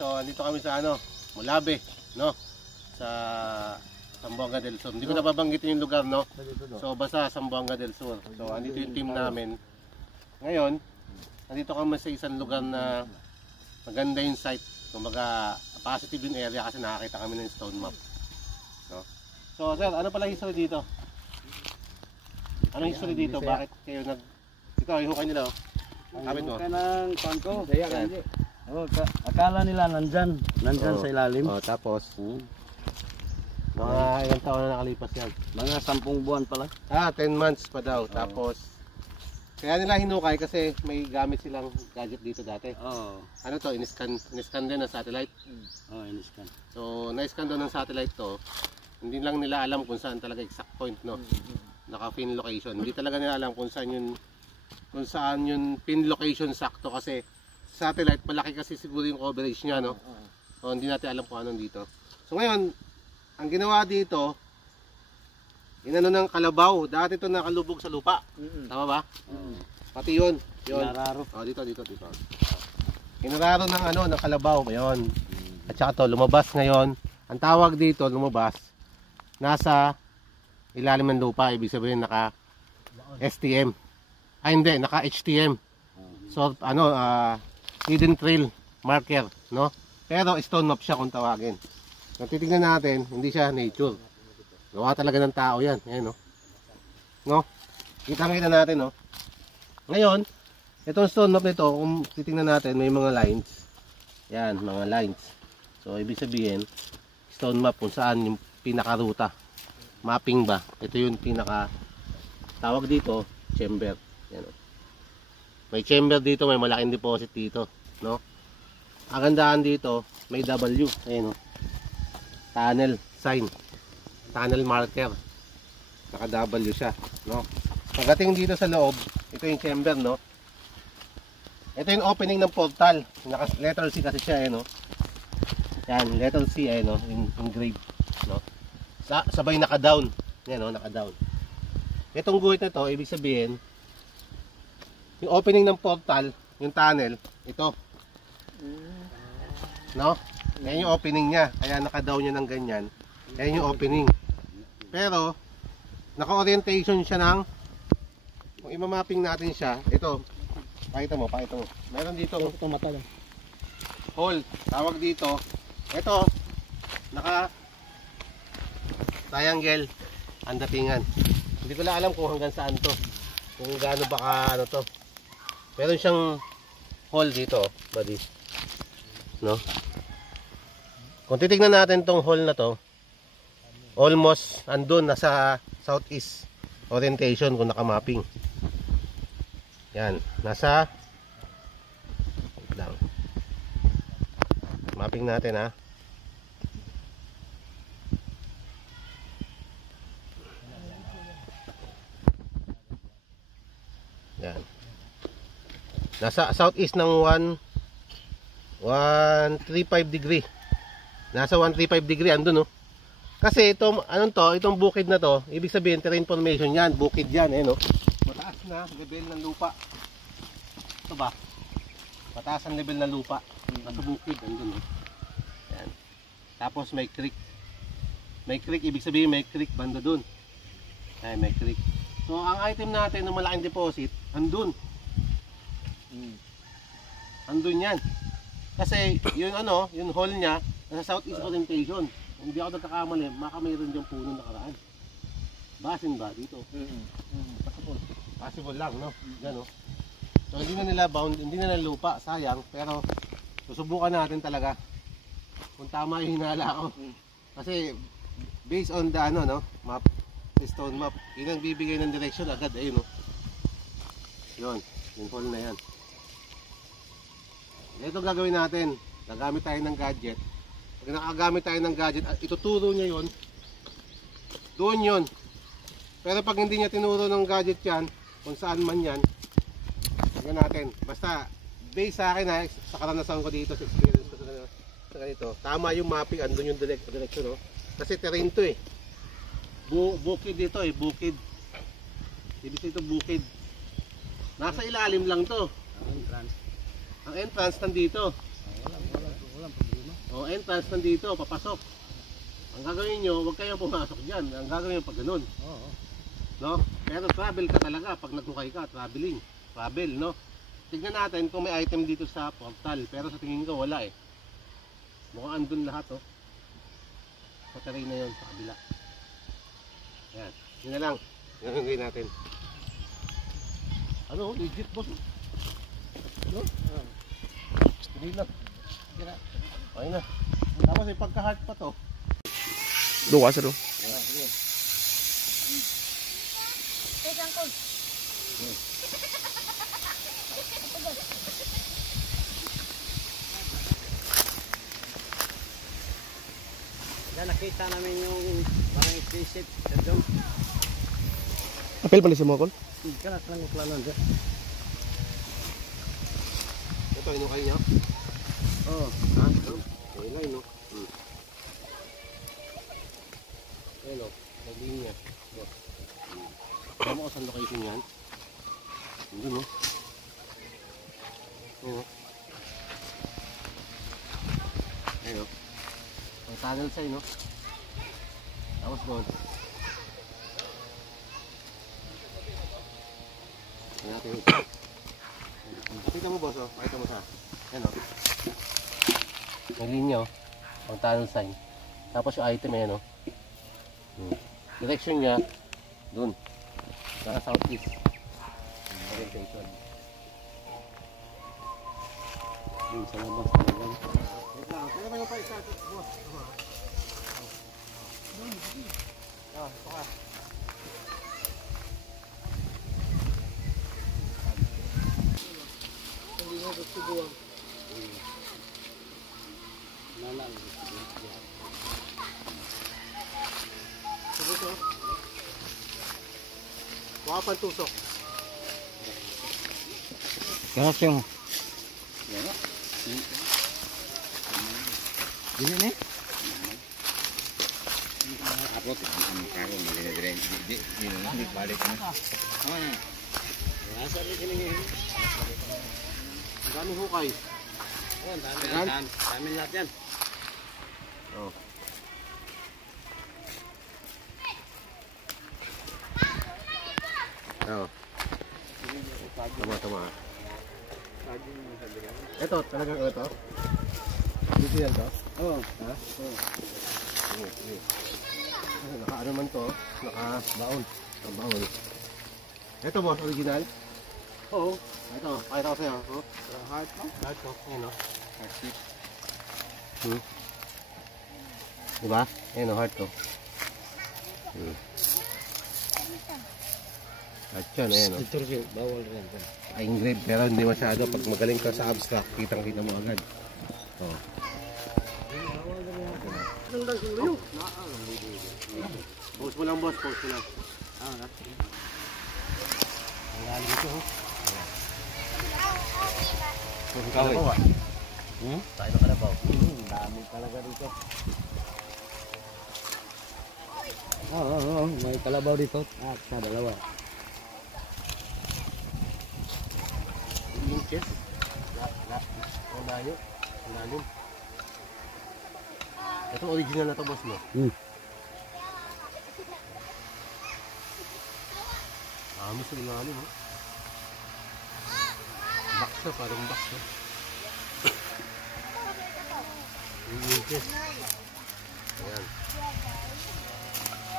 So, dito kami sa Mulabe, no? Sa Zamboanga del Sur. Hindi ko nababanggitin yung lugar, no? So, basta Zamboanga del Sur. So, andito yung team namin. Ngayon, andito kami sa isang lugar na maganda yung site. Kumbaga, positive yung area kasi nakakita kami ng stone map. No? So, sir, ano pala history dito? Anong history dito? Bakit kayo Ito, ihukay nila, oh. Kapit mo. Ng pangko. Oh, akala nila nandyan sa ilalim. Oh, tapos mga ilang taon na nakalipas yan? Mga 10 buwan pala. 10 months pa daw. Tapos kaya nila hinukay kasi may gamit silang gadget dito dati. Ano to? In-scan din ng satellite. In-scan. So, na-scan doon ng satellite to. Hindi lang nila alam kung saan talaga exact point, no? Naka-pin location. Hindi talaga nila alam kung saan yung pin location sakto kasi satellite, malaki kasi siguro yung coverage niya, no? So, hindi natin alam kung anong dito. So, ngayon, ang ginawa dito, inano ng kalabaw. Dati ito nakalubog sa lupa. Tama ba? Pati yun. Inararo. Dito. Inararo ng kalabaw. Yun. At saka to, lumabas ngayon. Ang tawag dito, lumabas, nasa ilalim ng lupa. Ibig sabihin, naka STM. Hindi, naka HTM. So, hidden trail marker, no? Pero stone map siya kung tawagin. Kung titignan natin, hindi siya nature. Gawa talaga ng tao yan. Ayan, no? No? Kita-kita natin, no? Ngayon, itong stone map nito, kung titignan natin, may mga lines. Yan, mga lines. So, ibig sabihin, stone map kung saan yung pinaka-ruta. Mapping ba? Ito yung pinaka, tawag dito, chamber. Yan, no? May chamber dito, may malaking deposit dito, no? Ang gandaan dito, may W, ayun, no? Tunnel sign, tunnel marker. Naka-W siya, no? Pagdating dito sa loob, ito yung chamber, no? Ito yung opening ng portal. Letter C kasi siya, no? Yan, letter C, no? Engraved, no? Sabay naka-down. Yan, no? Naka-down. Itong guhit na to, ibig sabihin, yung opening ng portal, yung tunnel, ito. No? Yan yung opening niya. Kaya naka-down niya ng ganyan. Yan yung opening. Pero, naka-orientation siya ng, kung imamapping natin siya, ito. Pakita mo. Meron dito. Ito mata lang. Hole. Tawag dito. Ito. Triangle. Ang datingan. Hindi ko lang alam kung hanggang saan to. Kung gaano baka to. Meron siyang hole dito, buddy. No? Kung titignan natin tong hole na to, almost andun, nasa southeast orientation kung nakamapping. Yan, nasa lang. Mapping natin, ha. Yan. Nasa southeast ng 135 degree. Nasa 135 degree andun, no. Kasi itong bukid na to, ibig sabihin terrain formation yan, bukid yan, no. Mataas na level ng lupa. Ito ba? Mataas ang level ng lupa. Nasa bukid andun, no. Yan. Tapos may creek. May creek, ibig sabihin may creek banda dun. Ay, may creek. So ang item natin ng malaking deposit andun. Andun yan. Kasi yung yung hole niya nasa southeast orientation. Hindi ako nagkakamali, baka mayroon diyang puno nakaraan. Basin ba dito? Possible lang, no? Yan, no? So hindi na nila lupa, sayang, pero susubukan natin talaga kung tama yung hinala ko. Kasi based on the map, the stone map, yun ang bibigay ng direction agad, ayun, no? Yun, yung hole na yan. Ito gagawin natin. Gagamit tayo ng gadget. Pag nakagamit tayo ng gadget, ituturo niya yun. Doon yun. Pero pag hindi niya tinuro ng gadget yan, kung saan man yan, tignan natin. Basta, based sa akin, sa karanasan ko dito, sa experience ko sa ganito, tama yung mapping, andun yung direction, no? Kasi terrain to, eh. Bukid dito, eh. Bukid. Ibig ito bukid. Nasa ilalim lang to. Ang entrance nandito. Walang O entrance nandito, papasok. Ang gagawin nyo, huwag kayong pumasok dyan. Ang gagawin nyo pag ganun. Oo. No? Pero travel ka talaga pag nagkukay ka, traveling. Travel, no? Tignan natin kung may item dito sa portal. Pero sa tingin ko, wala eh. Mukhang andun lahat, oh. Sa terrain na yun, sa kabila. Yan. Yun na lang. Yan ang gawin natin. Ano, legit boss. No? Hindi lang. Okay na. Tapos may pagka-heart pa to. Doon ka sa doon. Yan, nakita namin yung parang spaceship. Sir, Apel pa ni si Mokol? kalat lang yung plano dyan. Ito, inukay niya. Oo. Ha? Okay lang, no? Ayun, oh. May linya. Alam mo kung saan location yan? Doon, no? Ayun, no? Ayun, no? Ang tunnel sa'yo, no? Tapos doon. Tingnan natin ito. Kita mo, boss, oh. Pakita mo sa. Yan, oh. May linya, oh. Ang tunnel sign. Tapos yung item, ayan, oh. Direction niya dun, naka southeast orientation. Dun sa labas talaga. Wait lang, kaya naman yung pa isa. Boss, ito ka. Hindi mo gusto buwang. Nalang. Tusok. Kuha pa tusok. Karat yung. Dili ni? Ako ang karo ni dire di balik na. Ano? Nasa rin kining. Ang daming hukay. Oh, dami lahat yan. Oh. Oh. Tama. Ito, talagang ito. Dito yan to? Oo. Ha? Oo. Naka-ano man to? Naka-baon. Naka-baon. Ito boss, original? Oo. Ito, pakita ko sa'yo. Oh. Heart mo? Heart ko. Ayan o. Heart shape. Diba? Ayan o, heart ko. At yun, ayan o. Ito rin, bawal rin. Engrave, pero hindi masyado. Pag magaling ka sa abstract, kitang-kita mo agad. Oh. Post mo lang boss, post mo lang. Ang galing ito oh. Kalabaw ah. Tayo ng kalabaw. Dami talaga dito. Oo, may kalabaw dito. Sa dalawa. Inches. Ang layo. Ang lalim. Ito original na to boss no? Amis sa ilalim oh. Box na, parang box na. Inches. Ayan.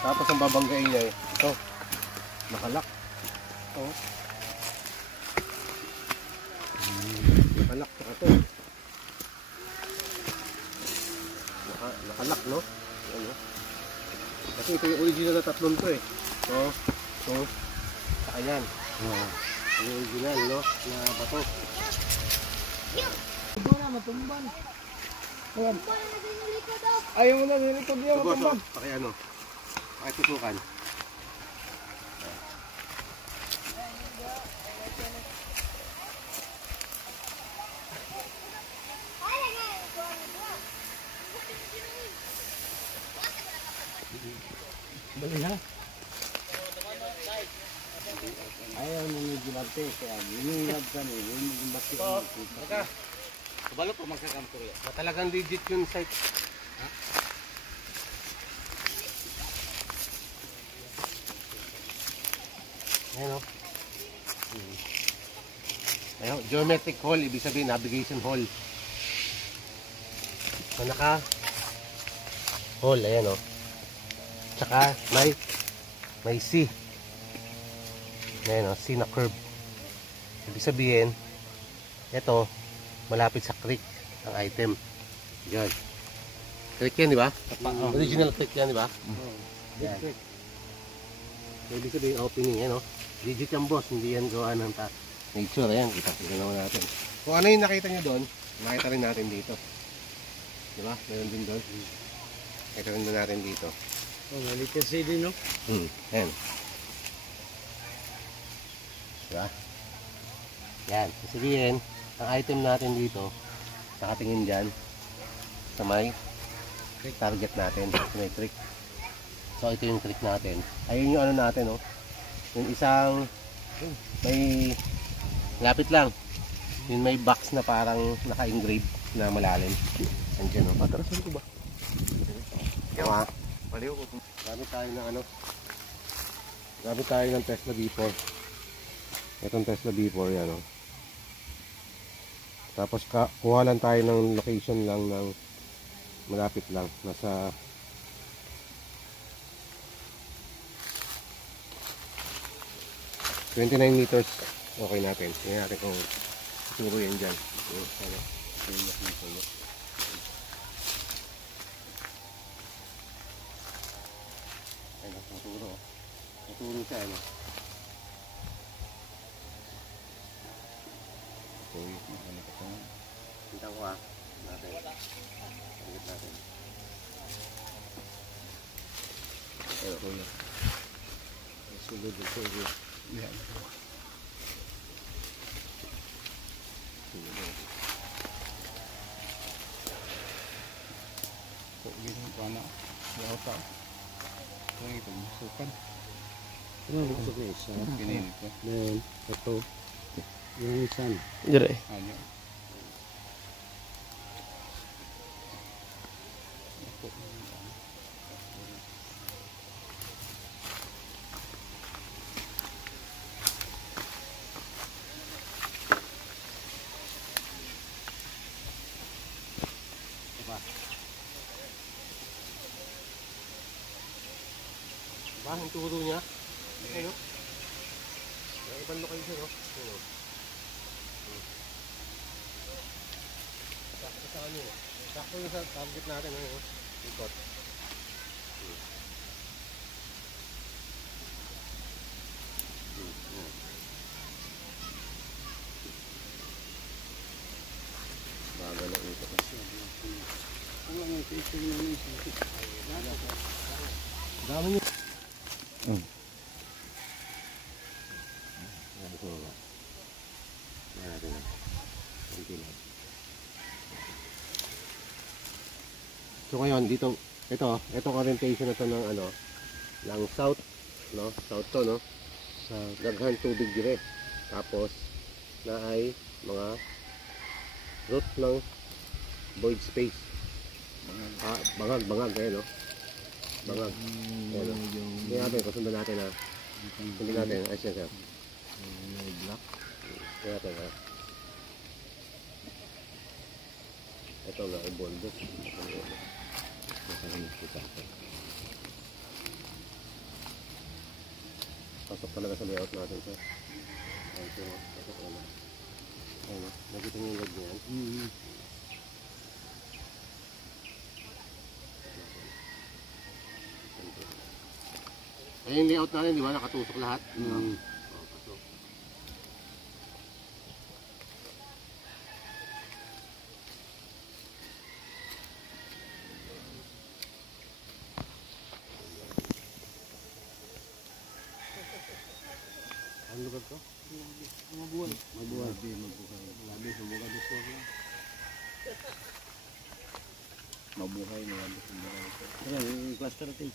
Tapos ang babanggain niya eh. Ito. Nakalak. Ito. Nakalak na ito. Nakalak no? Ano? Kasi ito yung original na tatlong to eh. So, saka yan. Yung original no? Na bato. Ito na, matumban. Ayaw mo na, nilikod niya, So boss, matumban. pakiano? Pakitusukan. Bali ha? Ayaw mo ni Gilante, kaya minilad ka ni, yung bati mo. Kabalo pa magkakampo yan. Talagang legit yung site. Ayan o. Ayan, geometric hole, ibig sabihin navigation hole. So, naka hole, ayan o. Tsaka may C. Ayan o, C na curve. Ibig sabihin, ito, malapit sa creek ang item. Yan. Creek yan, di ba? Original creek yan, di ba? Yan. So, ibig sabihin, opening yan o. Legit yan boss, hindi yan gawa ng nature. Ayan, kita naman natin. Kung ano yung nakita nyo doon, nakita rin natin dito. Di ba? Meron din doon. Nakita rin doon natin dito. Oh, maliit kasi din, no? Ayan. Diba? Yan. Sabihin, ang item natin dito, nakatingin dyan, sa may target natin, sa may trick. So, ito yung trick natin. Ayun yung ano natin, oh. Yung isang, may, lapit lang. Yung may box na parang naka-engrave na malalim. Andiyan, oh. Matrasan ko ba? Diba? Baliw ko. Gamit tayo ng ano, gamit tayo ng Tesla V4. Itong Tesla V4 yan, oh. Tapos kuha lang tayo ng location lang ng malapit lang, nasa 29 meters. Okay natin. Tingnan natin kung siguro yan dyan. Yung location mo. Ayun, naturo. Naturo siya, ano. Kita ko natin. Tingnan natin. Ayun. Sulod ito. Yan. Kok gini paano? Yaw ta. Kung ito sukan. Ano, gusto ko isa. Gini ito. Then, ito. Yung isan. Dire. Ano? Diba? Ang turo niya. Ayun. Yung ibang location, no? Ayun. Sakto sa kanya. Sakto yung sa target natin. Ayun. Ikot. Bago na ikot. Ano nga, ito yung isa. Dami niya. So ngayon dito, itong orientation na to ng ano, ng south, no? South to, no? Sa daghan tubig dire. Tapos na ay mga root ng void space. Bangag eh, no? Bangag. Ayan, no? Hindi natin, kasundan natin ha. Hindi natin, ayos yan, sir. Black. Hindi natin ha. Ito nga, i-bold. Pasok talaga sa layout natin, sir. Ayun, pasok talaga. Ayun, nakita niyo yung log niyan. Ayun yung layout natin, di ba? Nakatusok lahat. Pasok. Ano lugar to? Mabuhay. Mabuhay. Labi, sumuga gusto ko. Mabuhay na yan. Mabuhay ito. Ayan, yung cluster 3.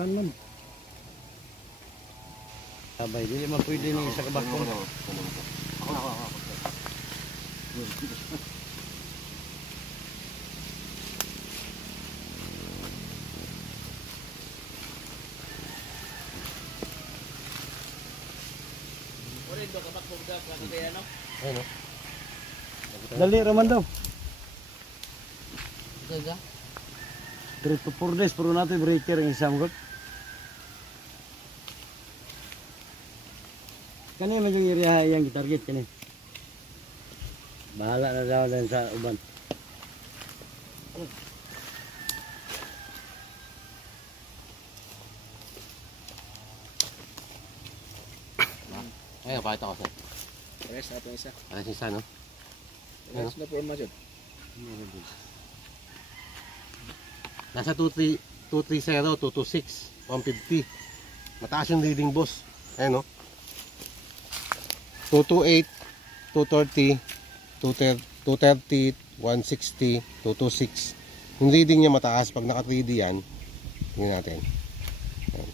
Ran man. Sabay, dili man pwede ni sa kabakong. Ayun o. Dali raman daw. Gaga. 3 to 4 days pero natin breaker ang isang got. Kani man yung area yang target kani. Bahala na daw din sa uban. Ayun, pakita ko sir. Rest na itong isa. Alas isa, no? Rest na forma dyan. Nasa 230, 226, 150. Mataas yung leading boss. Ayun, no? 228, 230, 230, 160, 226. Yung leading niya mataas. Pag naka 3D yan, tingnan natin. Ayan.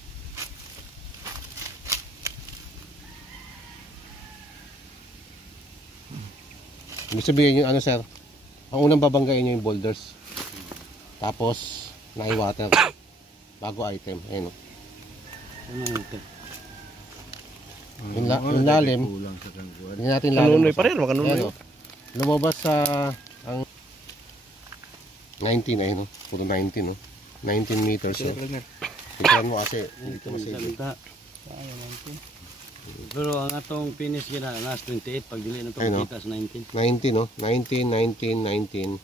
Ibig sabihin yung ano sir, ang unang babanggain nyo yung boulders. Tapos, na-water. Bago item. Ayun, no? Ano ito? Yung lalim, Kulang sa kangkuhan. hindi natin lalim. Kanunoy pa rin, makanunoy. Ayan, no? Lumabas sa ang 19 ay no, puro 19 no. 19 meters. So. Tignan mo kasi hindi ko masigil. Salita. Pero ang atong finish gina nas 28 pag dili na to Ayun, no? kita sa 19. 19 no, 19, 19, 19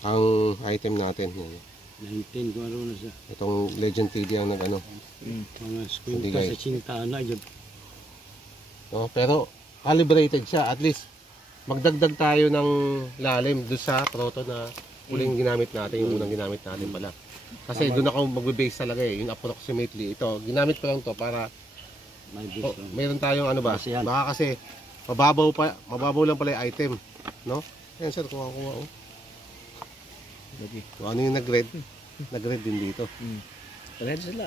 ang item natin. Yan. 19 kung ano na siya. Itong Legend 3D ang nag ano. Mga Hindi, skwinta guys. sa cinta na jud. No? Pero calibrated siya. At least magdagdag tayo ng lalim doon sa proto na huling ginamit natin, yung unang ginamit natin pala. Kasi doon ako magbe-base talaga eh, yung approximately. Ito, ginamit ko lang to para May oh, base lang. meron tayong ano ba? Basihan. Baka kasi mababaw lang pala yung item, no? Ayan sir, kuha. Oh. Lagi. Kung ano yung nag-red din dito. Talad sila.